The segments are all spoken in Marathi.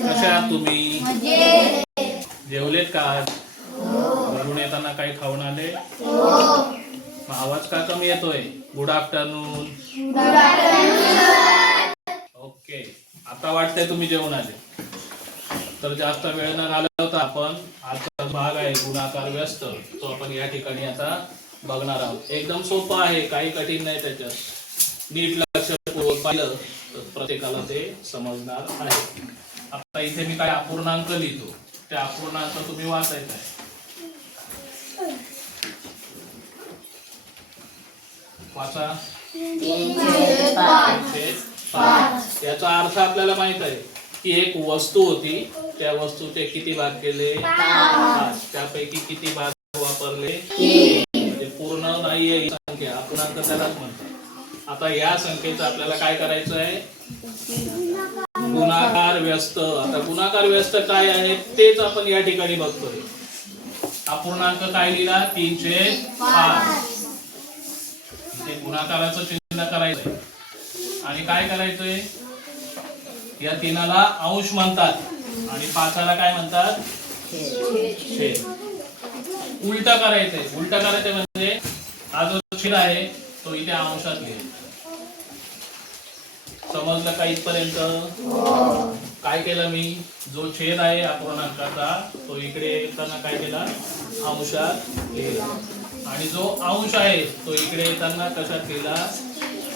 कशा आहात तुम्ही? जेवलेत का आज? घरून येताना काही खाऊन आले? मग आवाज का कमी येतोय? Good afternoon. ओके, आता वाटतंय तुम्ही जेवून आले. तर जास्त वेळ न घालवता आपण आजचा भाग आहे गुणाकार व्यस्त, तो आपण या ठिकाणी आता बघणार आहोत. एकदम सोपा आहे, काही कठीण नाही त्याच्यात. नीट लक्षपूर्वक पाहिलं तर प्रत्येकाला ते समजणार आहे. आता इथे मी काय अपूर्णांक लिहितो, ते अपूर्णांक तुम्ही वाचायचा आहे. वाचा. 3/5. याचा अर्थ आपल्याला माहित आहे की एक वस्तू होती, त्या वस्तूचे किती भाग केले? 5. त्यापैकी किती भाग वापरले? 3. म्हणजे पूर्ण नाहीये ही संख्या, अपूर्णांक त्यालाच म्हणतात. आता या संख्येचं आपल्याला काय करायचं आहे? गुणाकार व्यस्त. आता गुणाकार व्यस्त काय आहे तेच आपण या ठिकाणी बघतोय. अपूर्णांक काय लिहिला? 3/5. इथे गुणाकाराचं चिन्ह करायचंय आणि काय करायचंय? या 3ला अंश म्हणतात आणि 5ला काय म्हणतात? छेद. उलटा करायचंय. उलटा करायचंय म्हणजे हा जो छेद आहे तो इथे अंशात लिहिला. समजलं का इथपर्यंत? काय केलं मी? जो छेद आहे अपूर्णांकाचा तो इकडे येताना काय केला? अंशात लिहिला. आणि जो अंश आहे तो इकडे येताना कशात लिहिला?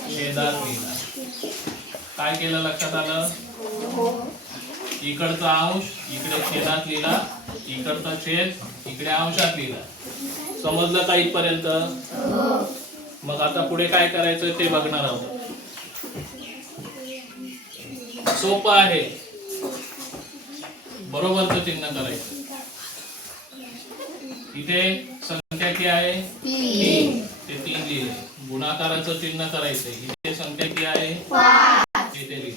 छेदात लिहिला. काय केलं लक्षात आलं? इकडचा अंश इकडे छेदात लिहिला, इकडचा छेद इकडे अंशात लिहिला. समजलं का इथपर्यंत? मग आता पुढे काय करायचं ते बघणार आहोत. सोपं आहे, बरोबरचं चिन्ह करायचं. इथे संख्या किती आहे? 3. ते 3 लिहिले. गुणाकाराचं चिन्ह करायचंय. इथे संख्या किती आहे? 5. इथे लिहिले.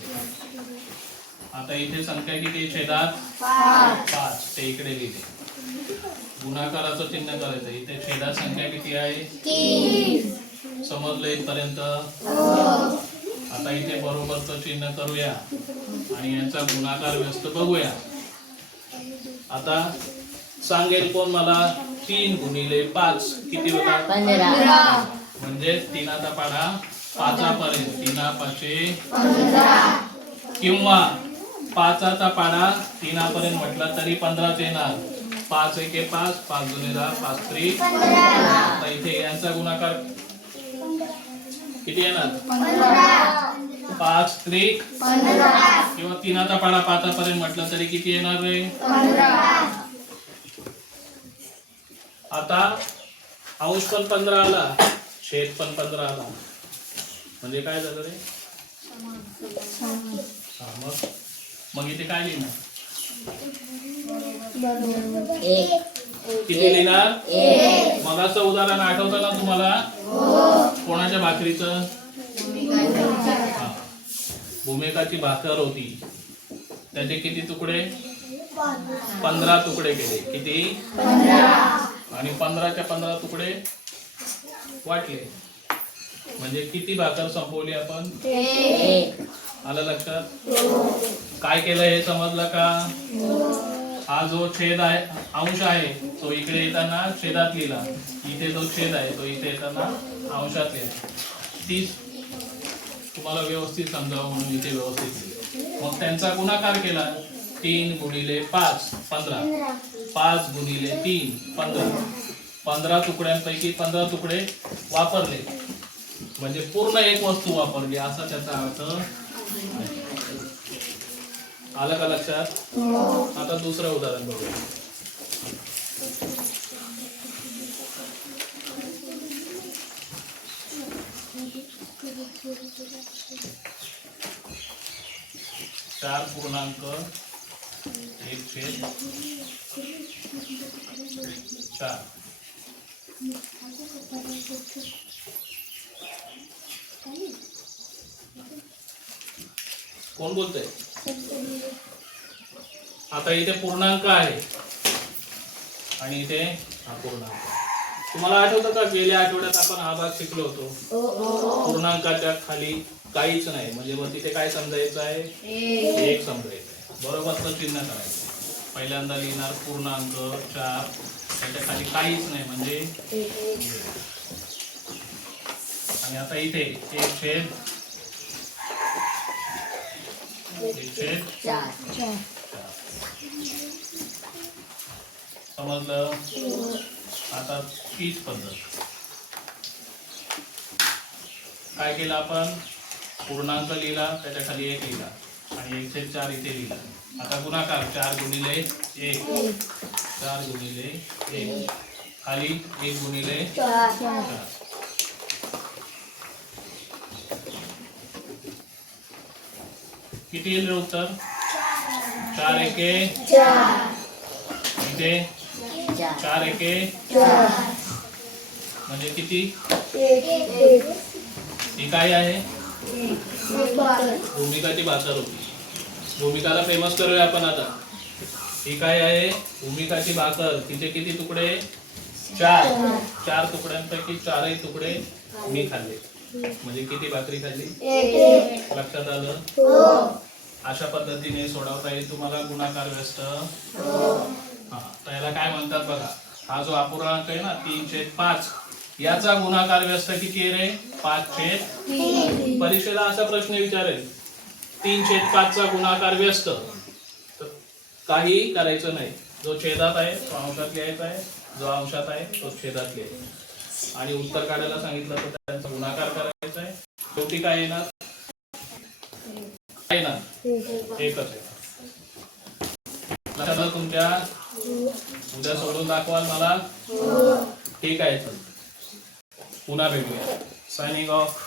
आता इथे संख्या किती छेदात? 5. ते इकडे लिहिले. गुणाकाराचं चिन्ह करायचं. इथे छेदात संख्या किती आहे? 3. समजलं इथपर्यंत? आता इथे बरोबरचं चिन्ह करूया आणि यांचा गुणाकार व्यस्त बघूया. आता सांगेल कोण मला? 3 गुणिले 5 किती होतात? 15. म्हणजे 3चा पाढा 5पर्यंत. 3×5 15. किंवा 5चा पाढा 3पर्यंत म्हटला तरी 15च येणार. 5×1 5, 5×2 5×3 15. आता इथे यांचा गुणाकार किती येणार? 5×3 15. किंवा 3चा पाढा 5पर्यंत म्हटलं तरी किती येणार रे? 15. आता अंश पण 15 आला, छेद पण 15 आला, म्हणजे काय झालं रे? मग इथे काय लिहिणार? किती लिहिणार? मगाचं उदाहरण आठवतं ना तुम्हाला? कोणाच्या भाकरीचं? भूमिकाची भाकर होती, त्याचे किती तुकडे? 15 तुकडे केले. किती? 15. आणि 15च्या 15 तुकडे वाटले, म्हणजे किती भाकर संपवली आपण? आलं लक्षात? काय केलं हे समजलं का? हा जो छेद आहे, अंश आहे, तो इकडे येताना छेदात लिहिला. इथे जो छेद आहे तो इथे येताना अंशात लिहिला. तीच तुम्हाला व्यवस्थित समजावं म्हणून इथे व्यवस्थित लिहिलं. मग त्यांचा गुणाकार केला. 3 गुणिले 5 15. 5 गुणिले 3 15. 15 तुकड्यांपैकी 15 तुकडे वापरले, म्हणजे पूर्ण एक वस्तू वापरली असा त्याचा अर्थ. आलं का लक्षात? आता दुसरं उदाहरण बघूया. चार पूर्णांक 1/4. कोण बोलतंय? आता इथे पूर्णांक आहे आणि इथे हा पूर्णांक. तुम्हाला आठवतं का गेल्या आठवड्यात आपण हा भाग शिकलो होतो? पूर्णांकाच्या खाली काहीच नाही, म्हणजे मग तिथे काय समजायचं आहे? 1 समजायचं आहे. बरोबरचं चिन्ह करायचं. पहिल्यांदा लिहिणार पूर्णांक 4, त्याच्या खाली काहीच नाही म्हणजे आणि आता इथे 1/4 समजलं. आता तीच पद्धत काय केलं आपण, पूर्णांक लिहिला, त्याच्या खाली 1 लिहिला आणि 1/4 इथे लिहिला. आता गुणाकार 4 गुणिले 1, 4 गुणिले 1, खाली 1 गुणिले 4. किती येईल रे उत्तर? 4 एके 4, इथे 4 एके 4 म्हणजे किती? ही काय आहे? भूमिकाची भाकर होती. भूमिकाला फेमस करूया आपण आता. ही काय आहे? भूमिकाची भाकर. तिचे किती तुकडे? 4. 4 तुकड्यांपैकी 4ही तुकडे मी खाल्ले. म्हणजे किती भाकरी खाल्ली? लक्षात आलं? अशा पद्धतीने सोडवता येईल तुम्हाला गुणाकार व्यस्त. हा, त्याला काय म्हणतात बघा. हा जो अपूर्णांक आहे ना 3/5, याचा गुणाकार व्यस्त किती आहे रे? 5/3. परीक्षेला असा प्रश्न विचारेल 3/5 चा गुणाकार व्यस्त, तर काही करायचं नाही. जो छेदात आहे तो अंशात लिहायचा आहे, जो अंशात आहे तो छेदात लिहायचा आणि उत्तर काढायला सांगितलं तर त्यांचा गुणाकार करायचा आहे. शेवटी काय येणार? काय येणार? एकच आहे. लक्षात तुमच्या? उद्या सोडून दाखवाल मला? ठीक आहे, चल पुन्हा भेटूया. Signing off.